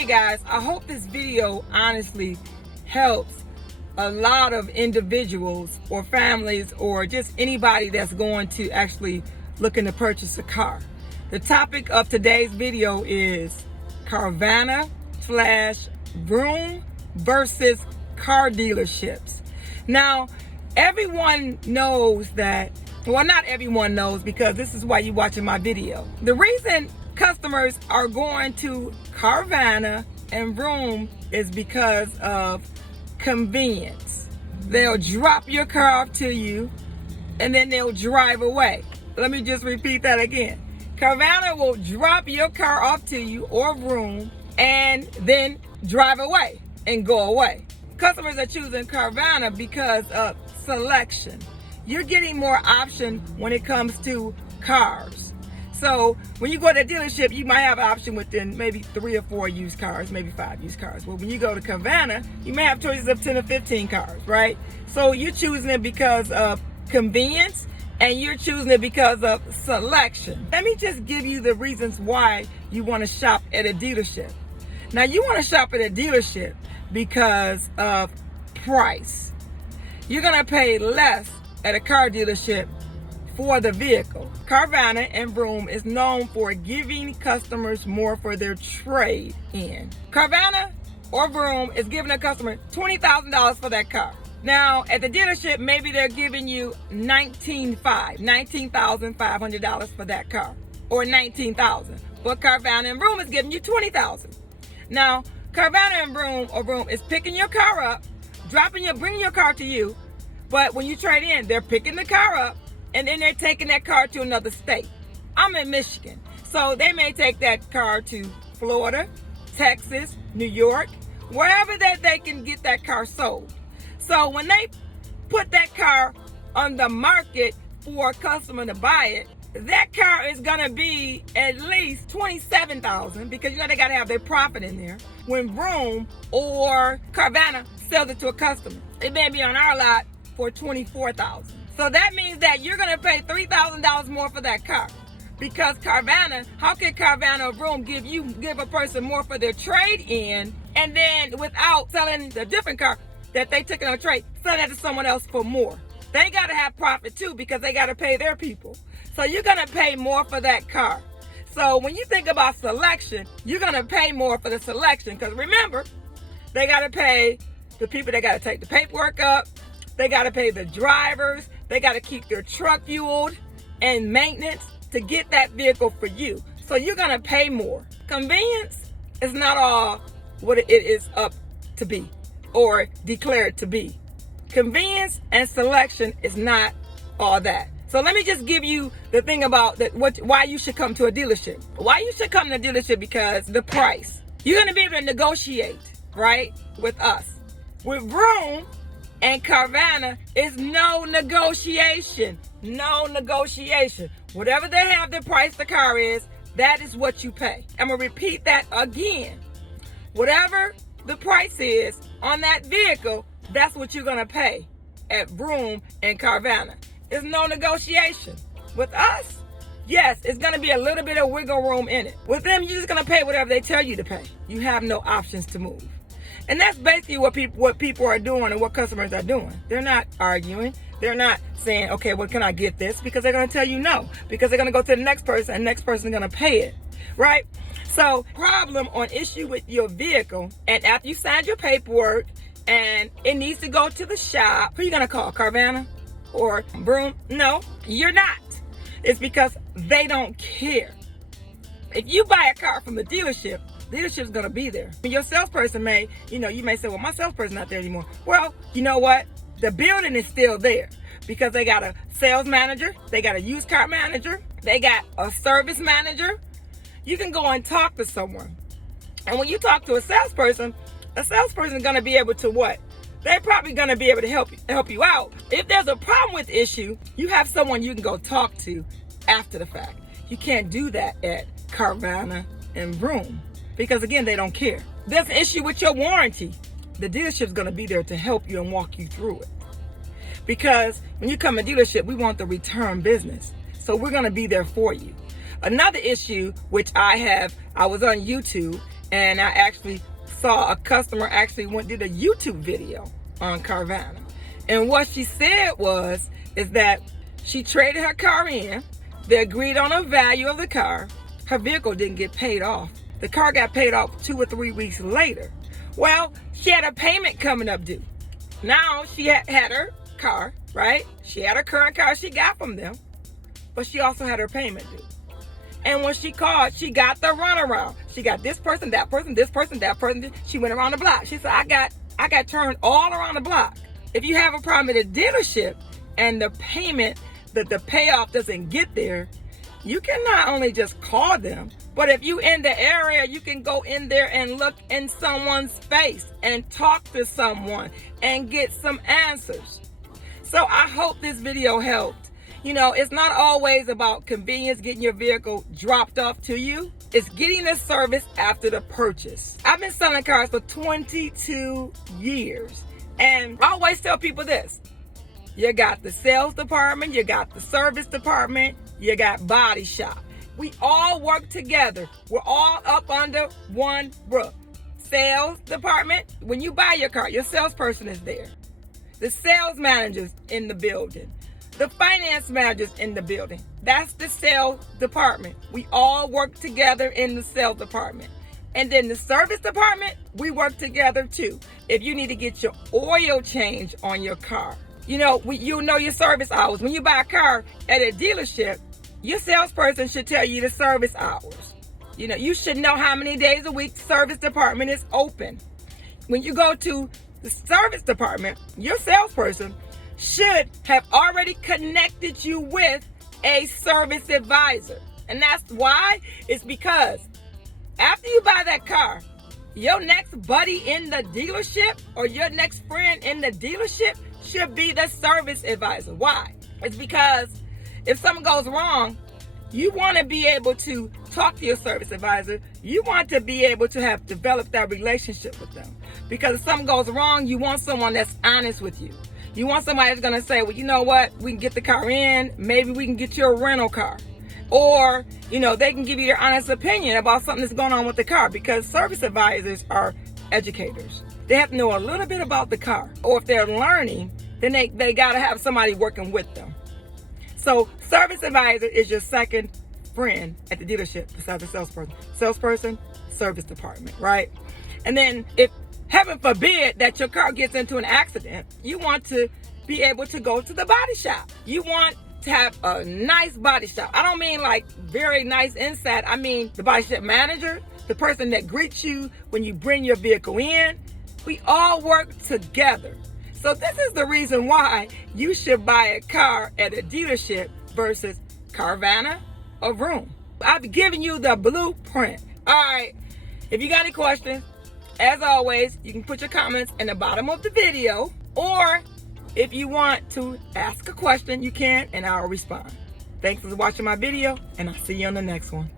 Hey guys, I hope this video honestly helps a lot of individuals or families or just anybody that's going to actually looking to purchase a car. The topic of today's video is Carvana / Vroom versus car dealerships. Now, everyone knows that, well, not everyone knows, because this is why you're watching my video. The reason customers are going to Carvana and Vroom is because of convenience. They'll drop your car off to you and then they'll drive away. Let me just repeat that again. Carvana will drop your car off to you, or Vroom, and then drive away and go away. Customers are choosing Carvana because of selection. You're getting more option when it comes to cars. So when you go to a dealership, you might have an option within maybe 3 or 4 used cars, maybe 5 used cars. Well, when you go to Carvana, you may have choices of 10 or 15 cars, right? So you're choosing it because of convenience, and you're choosing it because of selection. Let me just give you the reasons why you want to shop at a dealership. Now, you want to shop at a dealership because of price. You're going to pay less at a car dealership for the vehicle. Carvana and Vroom is known for giving customers more for their trade in. Carvana or Vroom is giving a customer $20,000 for that car. Now, at the dealership, maybe they're giving you $19,500 for that car, or $19,000. But Carvana and Vroom is giving you $20,000. Now, Carvana and Vroom is picking your car up, bringing your car to you, but when you trade in, they're picking the car up, and then they're taking that car to another state. I'm in Michigan, so they may take that car to Florida, Texas, New York, wherever that they can get that car sold. So when they put that car on the market for a customer to buy it, that car is gonna be at least $27,000, because they gotta have their profit in there. When Vroom or Carvana sells it to a customer, it may be on our lot for $24,000. So that means that you're gonna pay $3,000 more for that car, because Carvana, how can Carvana or Vroom give a person more for their trade in, and then without selling the different car that they took on trade, sell that to someone else for more? They gotta have profit too, because they gotta pay their people. So you're gonna pay more for that car. So when you think about selection, you're gonna pay more for the selection, because remember, they gotta pay the people that gotta take the paperwork up, they gotta pay the drivers, they gotta keep their truck fueled and maintenance to get that vehicle for you. So you're gonna pay more. Convenience is not all what it is up to be or declared to be. Convenience and selection is not all that. So let me just give you the thing about that, why you should come to a dealership. Why you should come to a dealership? Because the price. You're gonna be able to negotiate, right, with us. With Vroom and Carvana is no negotiation. No negotiation. Whatever they have the price the car is, that is what you pay. I'm gonna repeat that again. Whatever the price is on that vehicle, that's what you're gonna pay at Vroom and Carvana. There's no negotiation. With us, yes, it's gonna be a little bit of wiggle room in it. With them, you're just gonna pay whatever they tell you to pay. You have no options to move. And that's basically what people are doing and what customers are doing. They're not arguing. They're not saying, okay, well, can I get this? Because they're gonna tell you no. Because they're gonna go to the next person, and the next person is gonna pay it, right? So, problem on issue with your vehicle, and after you signed your paperwork and it needs to go to the shop, who are you gonna call, Carvana or Vroom? No, you're not. It's because they don't care. If you buy a car from the dealership's gonna be there. Your salesperson may, you may say, well, my salesperson's not there anymore. Well, you know what? The building is still there, because they got a sales manager, they got a used car manager, they got a service manager. You can go and talk to someone. And when you talk to a salesperson is gonna be able to what? They're probably gonna be able to help you out. If there's a problem with the issue, you have someone you can go talk to after the fact. You can't do that at Carvana and Vroom, because again, they don't care. There's an issue with your warranty. The dealership's gonna be there to help you and walk you through it. Because when you come to dealership, we want the return business. So we're gonna be there for you. Another issue, which I was on YouTube, And I actually saw a customer actually did a YouTube video on Carvana. And what she said is that she traded her car in. They agreed on a value of the car. Her vehicle didn't get paid off. The car got paid off 2 or 3 weeks later. Well, she had a payment coming up due. Now she had her car, right? She had her current car she got from them, but she also had her payment due. And when she called, she got the runaround. She got this person, that person, this person, that person. She went around the block. She said, I got turned all around the block. If you have a problem at a dealership and the payment, the payoff doesn't get there, you can not only just call them, but if you in the area, you can go in there and look in someone's face and talk to someone and get some answers. So I hope this video helped. You know, it's not always about convenience, getting your vehicle dropped off to you. It's getting the service after the purchase. I've been selling cars for 22 years. And I always tell people this. You got the sales department, you got the service department, you got body shop. We all work together. We're all up under one roof. Sales department, when you buy your car, your salesperson is there. The sales manager's in the building. The finance manager's in the building. That's the sales department. We all work together in the sales department. And then the service department, we work together too. If you need to get your oil change on your car, you know your service hours. When you buy a car at a dealership, your salesperson should tell you the service hours. You know, you should know how many days a week the service department is open. When you go to the service department, your salesperson should have already connected you with a service advisor. And that's why. It's because after you buy that car, your next buddy in the dealership or your next friend in the dealership should be the service advisor. Why? It's because if something goes wrong, you want to be able to talk to your service advisor. You want to be able to have developed that relationship with them. Because if something goes wrong, you want someone that's honest with you. You want somebody that's going to say, well, you know what? We can get the car in. Maybe we can get you a rental car. Or, they can give you their honest opinion about something that's going on with the car. Because service advisors are educators. They have to know a little bit about the car. Or if they're learning, then they got to have somebody working with them. So service advisor is your second friend at the dealership besides the salesperson. Salesperson, service department, right? And then if heaven forbid that your car gets into an accident, you want to be able to go to the body shop. You want to have a nice body shop. I don't mean like very nice inside. I mean the body shop manager, the person that greets you when you bring your vehicle in. We all work together. So this is the reason why you should buy a car at a dealership versus Carvana or Vroom. I've given you the blueprint. All right. If you got any questions, as always, you can put your comments in the bottom of the video. Or if you want to ask a question, you can, and I'll respond. Thanks for watching my video, and I'll see you on the next one.